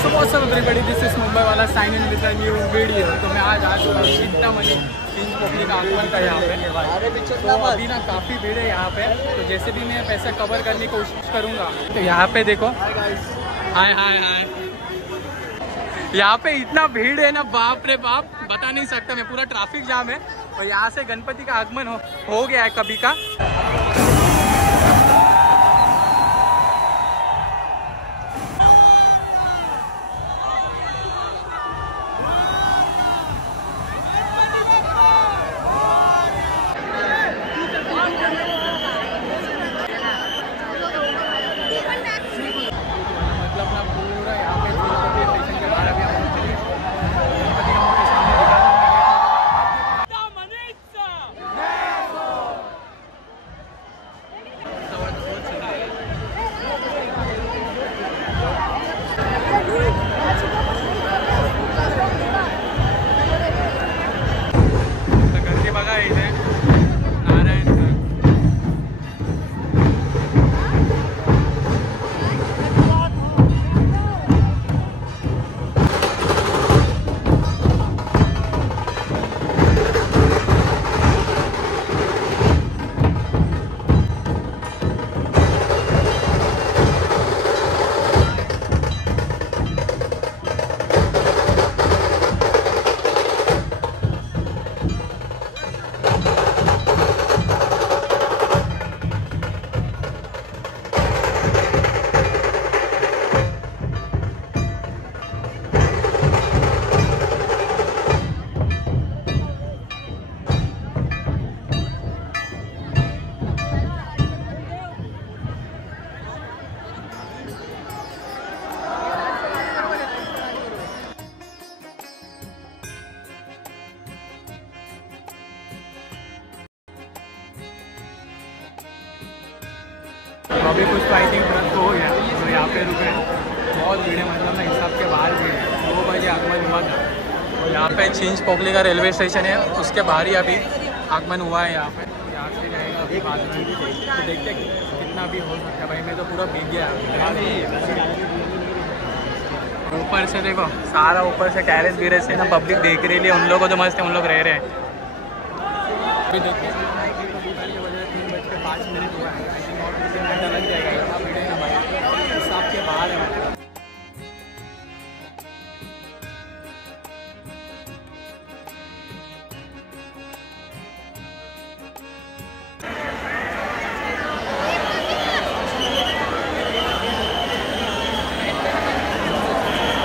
So what's up everybody, this is Mumbai वाला sign in with a new video. तो मैं आज चिंतामणि किंग्स पब्लिक का आगमन का यहाँ पे। तो अभी ना काफ़ी भीड़ है यहाँ पे, तो जैसे भी मैं पैसा कवर करने की कोशिश करूँगा। तो यहाँ पे देखो, हाय हाय हाय, यहाँ पे इतना भीड़ है ना, बाप रे बाप, बता नहीं सकता मैं। पूरा ट्रैफिक जाम है और यहाँ से गणपति का आगमन हो गया है कभी का। अभी कुछ तो आई थिंक रद्द हो गया, तो यहाँ पे रुके। बहुत भीड़ है, मतलब ना हिसाब के बाहर भीड़ है। 2 बजे आगमन हुआ था और यहाँ पे चिंच पोखली का रेलवे स्टेशन है, उसके बाहर ही अभी आगमन हुआ है। यहाँ पे यहाँ से जाएगा अभी बाद में, तो देखते कितना भी हो सकता है। भाई मैं तो पूरा भीग गया। ऊपर से देखो, सारा ऊपर से टेरेस वीरेस से ना पब्लिक देख रही है। उन लोगों को तो मस्त है, उन लोग रह रहे हैं। अभी देखते 3:05 हुआ है, घंटा लग जाएगा। इतना भीड़ है ना भाई, हिसाब के बाहर है।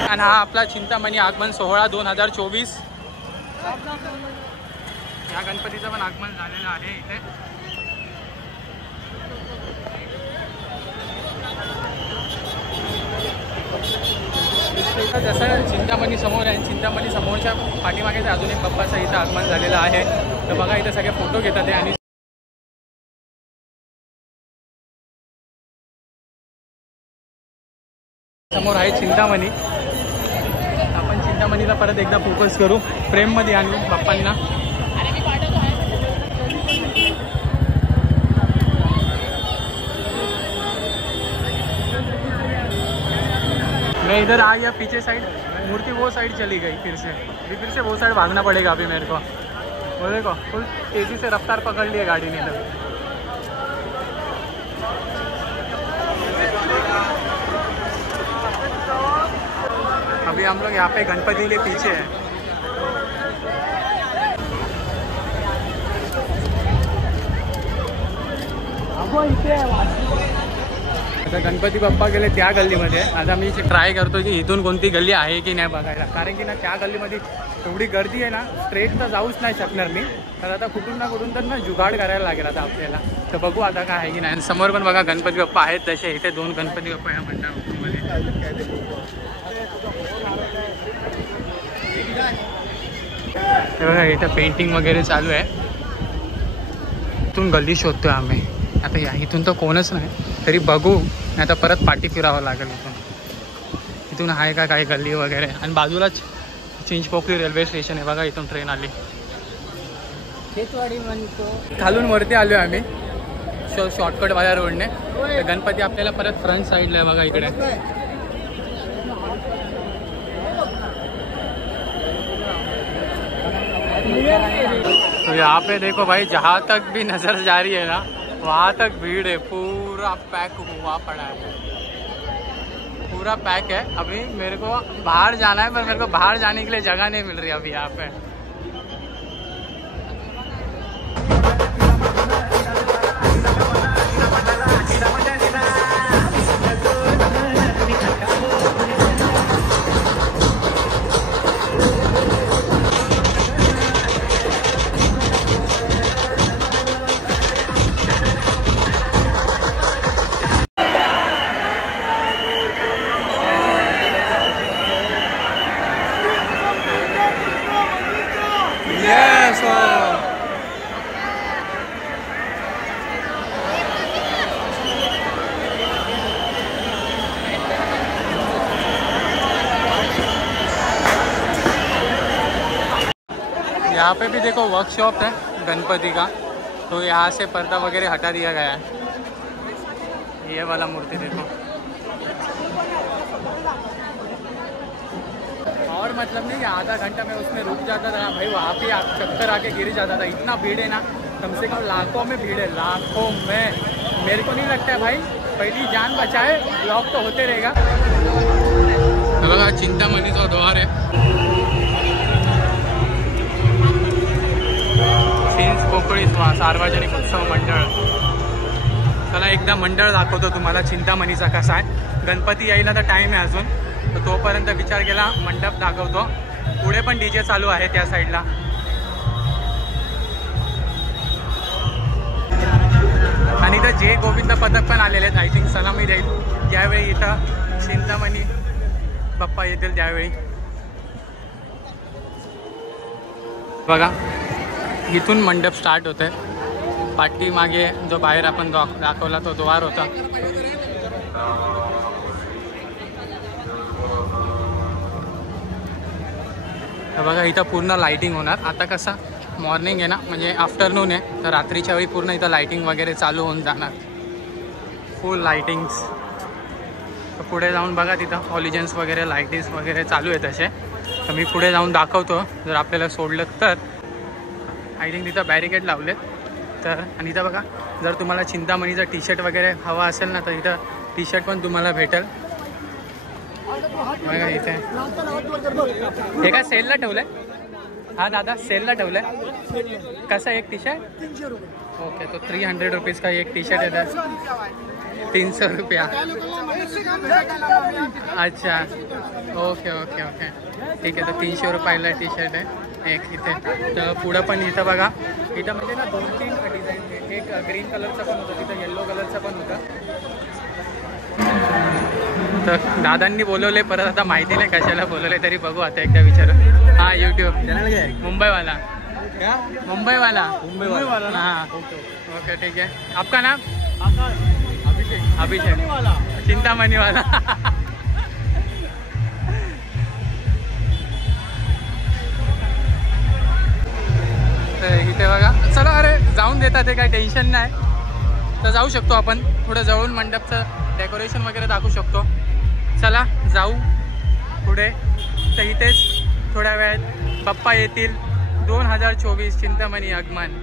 आणि हा आपला चिंतामणी आगमन सोहळा 2024। या गणपतीचं पण आगमन झालेलं आहे इथे। जसं चिंतामणी समोर आहे, चिंतामणी समोरच्या पाठीमागे अजून एक बाप्पाचं इथं आगमन झालेलं आहे। तर बघा इथे सगळे फोटो घेतात आहे आणि समोर आहे चिंतामणी। आपण चिंतामणीला परत एकदा फोकस करू, फ्रेममध्ये आणू बाप्पांना। मैं इधर आ गया पीछे साइड, मूर्ति वो साइड चली गई फिर से वो साइड भागना पड़ेगा अभी मेरे को। वो देखो फुल तेज़ी से रफ्तार पकड़ लिया गाड़ी ने इधर। अभी हम लोग यहाँ पे गणपति के पीछे हैं। आता गणपती बाप्पा गेले त्या गल्लीमध्ये। आता मी ट्राय करतो की इथून कोणती गल्ली आहे की नाही बघायला, कारण की ना त्या गल्लीमध्ये एवढी गर्दी आहे ना, स्ट्रेट तर जाऊच नाही शकणार मी। तर आता कुठून ना कुठून तर ना जुगाड करायला लागेल आता आपल्याला। तर बघू आता काय आहे की नाही। समोर पण बघा गणपती बाप्पा आहेत तसे, इथे 2 गणपती बाप्पा या मंडळामध्ये। हे बघा इथं पेंटिंग वगैरे चालू आहे। इथून गल्ली शोधतोय आम्ही आता। या इथून तर कोणच नाही, तरी बघू, नाही आता परत पाठी फिरावं लागेल इथून आहे का काही गल्ली वगैरे। आणि बाजूलाच चिंचपोकली रेल्वे स्टेशन आहे बघा, इथून ट्रेन आली। खालून वरती आलो आम्ही शॉर्टकट वाल्या रोडने। गणपती आपल्याला परत फ्रंट साईडला आहे बघा इकडे। तो यहाँ पे देखो भाई, जहाँ तक भी नज़र जा रही है ना, वहाँ तक भीड़ है, पूरा पैक हुआ पड़ा है, पूरा पैक है। अभी मेरे को बाहर जाना है, पर मेरे को बाहर जाने के लिए जगह नहीं मिल रही अभी यहाँ पे। यहाँ पे भी देखो वर्कशॉप है गणपति का, तो यहाँ से पर्दा वगैरह हटा दिया गया है। ये वाला मूर्ति देखो, और मतलब नहीं, आधा घंटा में उसमें रुक जाता था भाई, वहाँ पे चक्कर आके गिर जाता था। इतना भीड़ है ना, कम से कम लाखों में भीड़ है, लाखों में। मेरे को नहीं लगता है भाई, पहली जान बचाए, ब्लॉग तो होते रहेगा। बघा चिंतामणीचा द्वार है, कोकणी सार्वजनिक उत्सव मंडळ। चला एकदा मंडळ दाखवतो तुम्हाला चिंतामणीचा कसा आहे। गणपती यायला तर टाइम आहे अजून, तर तोपर्यंत विचार केला मंडप दाखवतो। पुढे पण डीजे चालू आहे त्या साईडला। आणि इथं जय गोविंद पथक पण आलेले आहेत, आय थिंक सलामी देईल त्यावेळी इथं चिंतामणी बाप्पा येतील त्यावेळी। बघा इथून मंडप स्टार्ट होते, पाठीमागे जो बाहेर आपण दाखवला तो द्वार होता। बघा इथं पूर्ण लाइटिंग होणार। आता कसा मॉर्निंग आहे ना, म्हणजे आफ्टरनून आहे, तर रात्रीच्या वेळी पूर्ण इथं लाइटिंग वगैरे चालू होऊन जाणार, फुल लाइटिंग्स। तर पुढे जाऊन बघा तिथं हॉलिजन्स वगैरे लाइटिंग्स वगैरे चालू आहे तसे, तर मी पुढे जाऊन दाखवतो जर आपल्याला सोडलं तर। आय थिंक तिथं बॅरिकेड लावलेत तर। आणि इथं बघा जर तुम्हाला चिंतामणीचा टी शर्ट वगैरे हवा असेल ना, तर इथं टी शर्ट पण तुम्हाला भेटेल। बघा इथे हे काय सेलला ठेवलंय? हा दादा सेलला ठेवलंय। कसं एक टी शर्ट? 300 रुपये। ओके, तो 300 रुपीज़ का एक टी शर्ट है, 300 रुपया। अच्छा ओके ओके ओके ठीक आहे, तर 300 रुपयाला टी शर्ट आहे एक इथे। तर पुढं पण इथं बघा, इथं म्हणजे ना 2-3 डिझाईन, एक ग्रीन कलरचा पण होता, तिथं येल्लो कलरचा पण होता। तर दादांनी बोलवले परत, आता माहिती नाही कशाला बोलवले, तरी बघू आता एकदा विचारून। हाँ यूट्यूब चैनल मुंबई वाला, क्या मुंबई वाला? मुंबई वाला हाँ ओके ठीक है। आपका नाम? अभिषेक। अभिषेक चिंतामणी वाला। इथे बघा, चला अरे जाऊन देतात ते, काही टेन्शन नाही, तर जाऊ शकतो आपण। थोडं जवळून मंडपचं डेकोरेशन वगैरे दाखवू शकतो। चला जाऊ पुढे। तर इथेच थोड्या वेळात बाप्पा येतील 2024 चिंतामणी आगमन।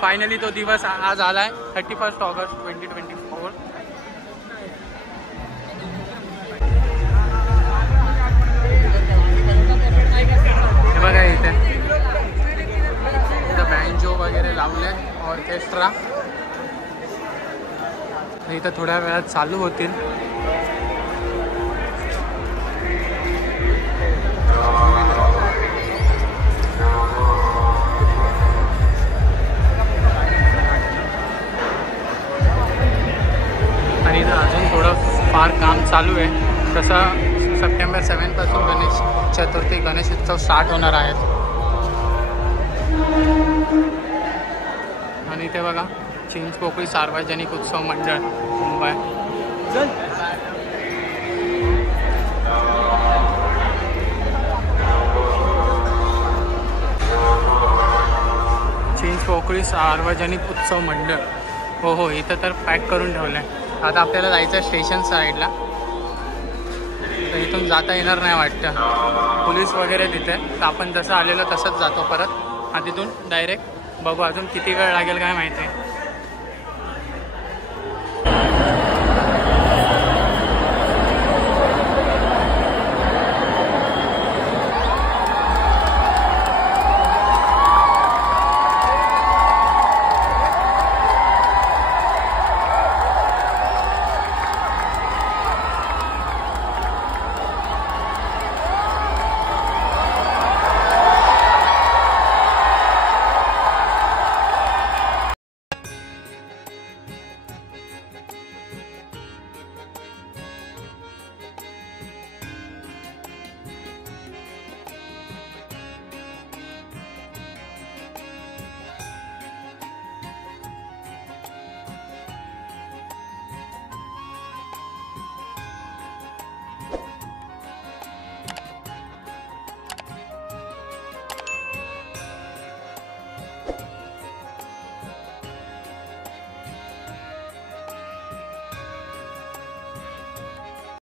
फायनली तो दिवस आज आलाय, 31 ऑगस्ट 2024। बघा इथे बँजो वगैरे लावले, ऑर्केस्ट्रा इथं थोड्या वेळात चालू होतील। आणि इथं अजून थोडं फार काम चालू आहे। तसं सप्टेंबर 7 पासून गणेश चतुर्थी, गणेश उत्सव स्टार्ट होणार आहेत। आणि ते बघा चिंचपोकळी सार्वजनिक उत्सव मंडळ मुंबई। चिंचपोकळी सार्वजनिक उत्सव मंडळ, हो हो इथं तर पॅक करून ठेवलं आहे। आता आपल्याला जायचं स्टेशन साईडला, तर इथून जाता येणार नाही वाटतं, पोलीस वगैरे तिथे. तर आपण जसं आलेलो तसंच जातो परत. हा तिथून डायरेक्ट बघू, अजून किती वेळ लागेल काय माहिती.